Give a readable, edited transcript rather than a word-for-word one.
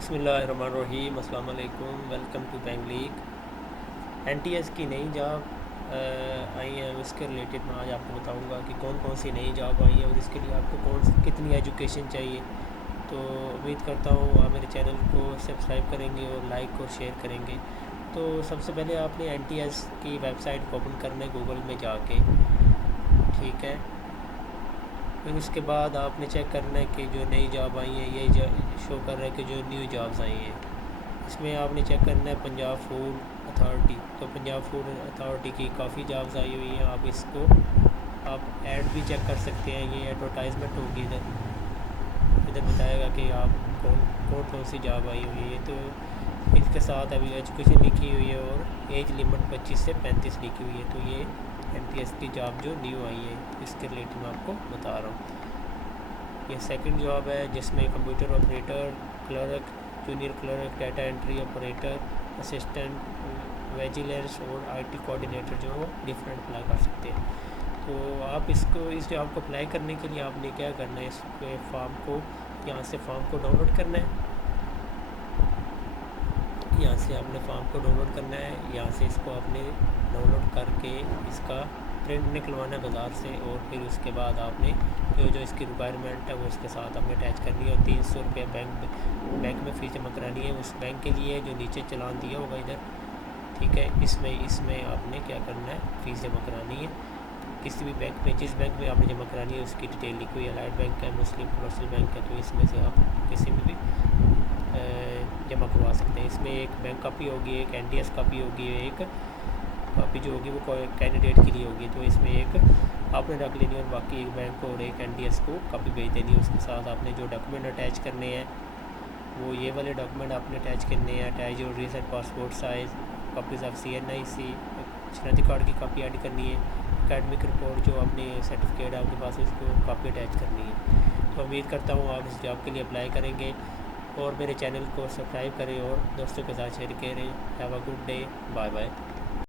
بسم اللہ الرحمن الرحیم، السلام علیکم، welcome to bank league. N T S کی نئی جاب آئی ہیں، اس کے ریلیٹڈ میں آج آپ کو بتاؤں گا کہ کون کون سی نئی جاب آئی ہے اور اس کے لیے آپ کو کتنی ایجوکیشن چاہیے۔ تو امید کرتا ہوں آپ میرے چینل کو سبسکرائب کریں گے اور لائک اور شیئر کریں گے۔ تو سب سے پہلے آپ نے این ٹی ایس کی ویب سائٹ کو اوپن کرنا ہے گوگل میں جا کے، ٹھیک ہے۔ پھر اس کے بعد آپ نے چیک کرنا ہے کہ جو نئی جاب آئی ہیں یہ شو کر رہا ہے کہ جو نیو جابز آئی ہیں، اس میں آپ نے چیک کرنا ہے پنجاب فوڈ اتھارٹی۔ تو پنجاب فوڈ اتھارٹی کی کافی جابز آئی ہوئی ہیں، آپ اس کو آپ ایڈ بھی چیک کر سکتے ہیں، یہ ایڈورٹائزمنٹ ہوگی ادھر بتائے گا کہ آپ کون سی جاب آئی ہوئی ہے۔ تو اس کے ساتھ ابھی ایجوکیشن لکھی ہوئی ہے اور ایج لمٹ 25 سے 35 لکھی ہوئی ہے۔ تو یہ این ٹی ایس کی جاب جو نیو آئی ہے اس کے ریلیٹڈ میں آپ کو بتا رہا ہوں۔ یہ سیکنڈ جاب ہے جس میں computer operator, clerk, junior clerk, data entry operator, assistant, vigilance اور آئی ٹی کوآرڈینیٹر جو ڈفرینٹ اپلائی کر سکتے ہیں۔ تو آپ اس جاب کو اپلائی کرنے کے لیے آپ نے کیا کرنا ہے، اس کے فارم کو یہاں سے فارم کو ڈاؤن لوڈ کرنا ہے، یہاں سے آپ نے فارم کو ڈاؤن لوڈ کرنا ہے، یہاں سے اس کو آپ نے ڈاؤن لوڈ کر کے اس کا پرنٹ نکلوانا ہے بازار سے، اور پھر اس کے بعد آپ نے جو اس کی ریکوائرمنٹ ہے وہ اس کے ساتھ آپ نے اٹیچ کرنی ہے، اور 300 روپیہ بینک میں فیس جمع کرانی ہے اس بینک کے لیے جو نیچے چلان دیا ہوگا ادھر، ٹھیک ہے۔ اس میں آپ نے کیا کرنا ہے، فیس جمع کرانی ہے کسی بھی بینک میں، جس بینک میں آپ نے جمع کرانی ہے اس کی ڈیٹیل لکھی ہوئی ہے، الائٹ بینک ہے، مسلم کمرشل بینک ہے، تو اس میں سے آپ کسی میں بھی جمع کروا سکتے ہیں۔ اس میں ایک بینک کاپی ہوگی، ایک این ٹی ایس کاپی ہوگی، ایک کاپی جو ہوگی وہ کینڈیڈیٹ کے لیے ہوگی، تو اس میں ایک آپ نے رکھ لینی ہے اور باقی ایک بینک کو اور ایک این ٹی ایس کو کاپی بھیج دینی ہے۔ اس کے ساتھ آپ نے جو ڈاکومنٹ اٹیچ کرنے ہیں وہ یہ والے ڈاکومنٹ آپ نے اٹیچ کرنے ہیں، attach your recent passport size, copies of C N I C, شناختی کارڈ کی کاپی ایڈ کرنی ہے، اکیڈمک رپورٹ جو آپ نے سرٹیفکیٹ آپ کے پاس اس کو کاپی اٹیچ کرنی ہے۔ تو امید کرتا ہوں آپ اس جاب کے لیے اپلائی کریں گے، اور میرے چینل کو سبسکرائب کریں اور دوستوں کے ساتھ شیئر کریں۔ Have a good day, bye bye.